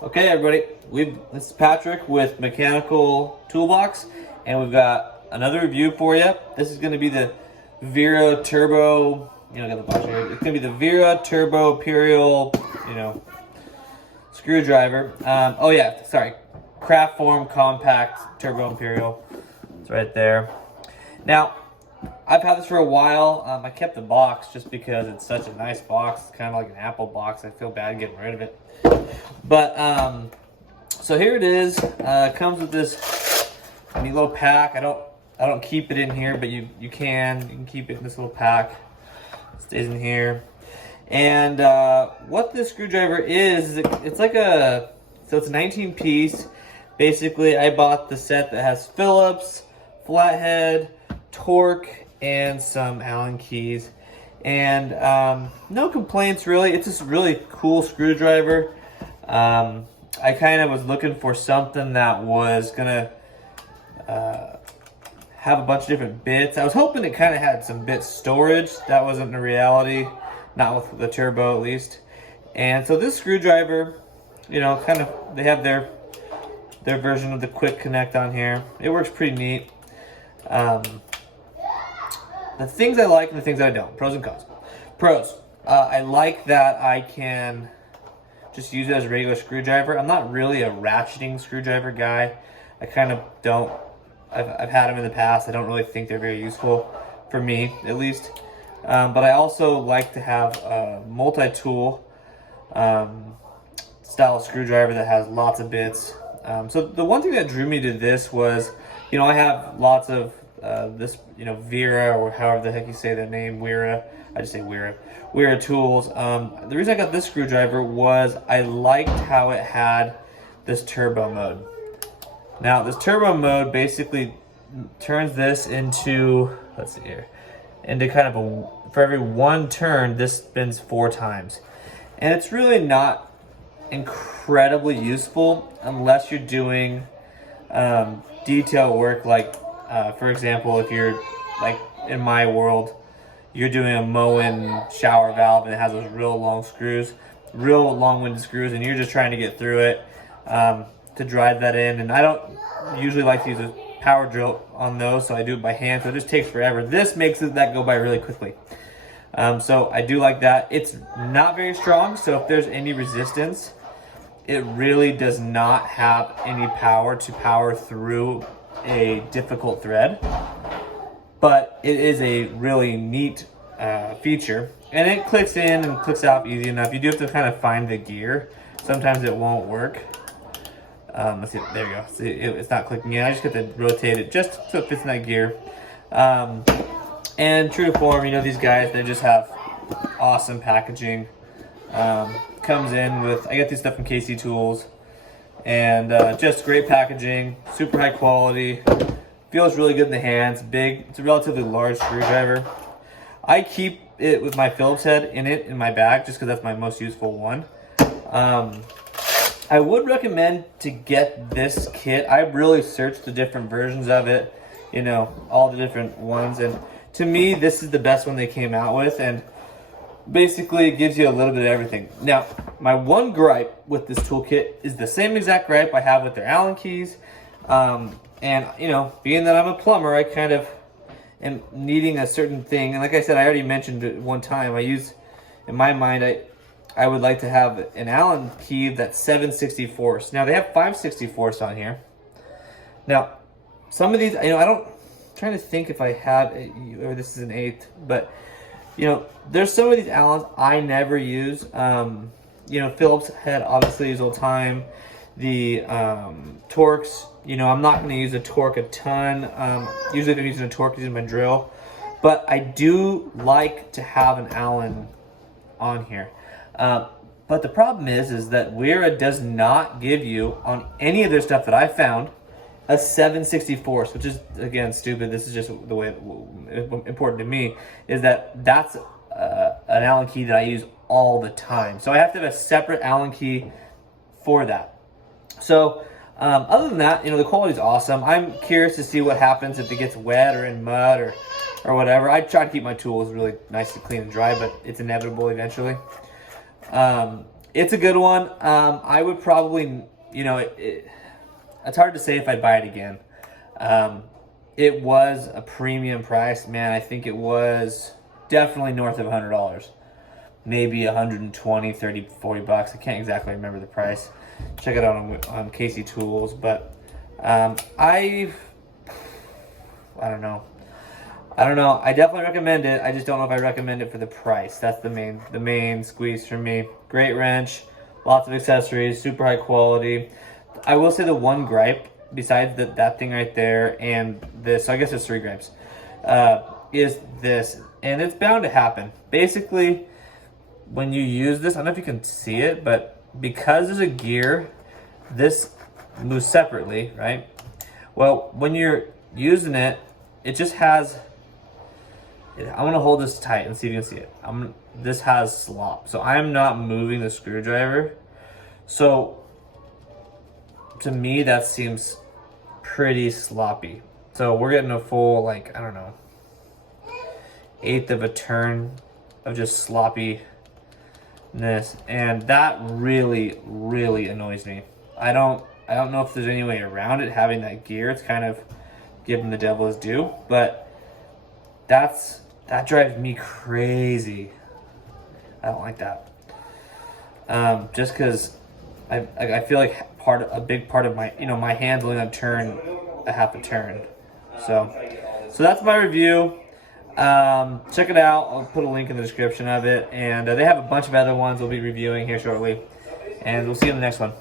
Okay, everybody, this is Patrick with Mechanical Toolbox, and we've got another review for you. This is going to be the Wera Turbo. Got the box here. It's going to be the Wera Turbo Imperial, screwdriver. Kraftform Compact Turbo Imperial. It's right there. Now, I've had this for a while. I kept the box just because it's such a nice box. It's kind of like an Apple box. I feel bad getting rid of it. But so here it is. It comes with this neat little pack. I don't keep it in here, but you can keep it in this little pack. It stays in here. And what this screwdriver is it's like it's a 19 piece. Basically, I bought the set that has Phillips, flathead, torque, and some Allen keys. And no complaints really. It's just really cool screwdriver. I kind of was looking for something that was gonna have a bunch of different bits. I was hoping it kind of had some bit storage. That wasn't the reality, not with the Turbo at least. And so this screwdriver, they have their version of the quick connect on here. It works pretty neat. The things I like and the things I don't. Pros and cons. Pros. I like that I can just use it as a regular screwdriver. I'm not really a ratcheting screwdriver guy. I kind of don't. I've had them in the past. I don't really think they're very useful for me, at least. But I also like to have a multi-tool style screwdriver that has lots of bits. So the one thing that drew me to this was, I have lots of this, Wera, or however the heck you say that name, Wera. I just say Wera. Wera tools. The reason I got this screwdriver was I liked how it had this turbo mode. Now, this turbo mode basically turns this into, let's see here, into kind of for every one turn, this spins 4 times. And it's really not incredibly useful unless you're doing detail work, like for example, if you're like in my world, you're doing a Moen shower valve and it has those real long-winded screws, and you're just trying to get through it to drive that in. And I don't usually like to use a power drill on those, so I do it by hand, so it just takes forever. This makes that go by really quickly. So I do like that. It's not very strong, so if there's any resistance, it really does not have any power to power through a difficult thread. But it is a really neat feater, and it clicks in and clicks out easy enough. You do have to kind of find the gear. Sometimes it won't work. Let's see, there you go. See, it's not clicking in. I just have to rotate it just so it fits in that gear. And true to form, these guys, they just have awesome packaging. Comes in with, I got this stuff from KC Tools, and just great packaging, super high quality. Feels really good in the hands. Big. It's a relatively large screwdriver. I keep it with my Phillips head in my bag just because that's my most useful one. I would recommend to get this kit. I really searched the different versions of it, all the different ones, and to me this is the best one they came out with, and basically it gives you a little bit of everything. Now, my one gripe with this toolkit is the same exact gripe I have with their Allen keys. And, being that I'm a plumber, I kind of am needing a certain thing. And like I said, I already mentioned it one time, in my mind, I would like to have an Allen key that's 7/64. Now, they have 5/64 on here. Now, some of these, I'm trying to think if I have, or this is an 1/8, but, there's some of these Allens I never use. Phillips head obviously is all the time. The torques, I'm not going to use a torque a ton. Usually if I'm using a torque, I'm using my drill. But I do like to have an Allen on here. But the problem is that Wera does not give you, on any of their stuff that I found, a 7/64, which is, again, stupid. This is just the way it's important to me, is that's an Allen key that I use all the time. So I have to have a separate Allen key for that. So other than that, the quality is awesome. I'm curious to see what happens if it gets wet or in mud or whatever. I try to keep my tools really nice and clean and dry, but it's inevitable eventually. it's a good one. I would probably, you know, it's hard to say if I'd buy it again. It was a premium price, man. I think it was definitely north of $100. Maybe 120, 30, 40 bucks. I can't exactly remember the price. Check it out on Casey Tools, but I don't know. I definitely recommend it. I just don't know if I recommend it for the price. That's the main squeeze for me. Great wrench, lots of accessories, super high quality. I will say the one gripe, besides that thing right there and this, so I guess there's 3 gripes, is this, and it's bound to happen. Basically, when you use this, I don't know if you can see it, but because there's a gear, this moves separately, right? Well, when you're using it, it just has, I want to hold this tight and see if you can see it. This has slop, so I'm not moving the screwdriver. So to me, that seems pretty sloppy. So we're getting a full, like, I don't know, 1/8 of a turn of just sloppiness, and that really, really annoys me. I don't know if there's any way around it, having that gear. It's kind of giving the devil his due, but that drives me crazy. I don't like that. Just because I feel like a big part of my, you know, my hands only gonna turn a half a turn. So that's my review. Check it out. I'll put a link in the description of it, and they have a bunch of other ones we'll be reviewing here shortly, and we'll see you in the next one.